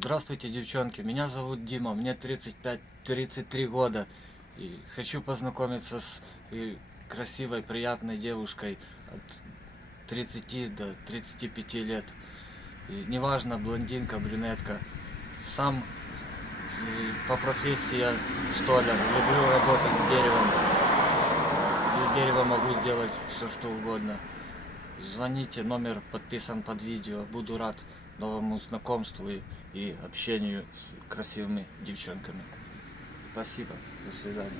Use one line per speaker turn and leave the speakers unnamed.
Здравствуйте, девчонки. Меня зовут Дима, мне 35-33 года. И хочу познакомиться с э, красивой, приятной девушкой от 30 до 35 лет. И неважно, блондинка, брюнетка. Сам э, по профессии я столяр. Люблю работать с деревом. Из дерева могу сделать все, что угодно. Звоните, номер подписан под видео. Буду рад новому знакомству и, и общению с красивыми девчонками. Спасибо. До свидания.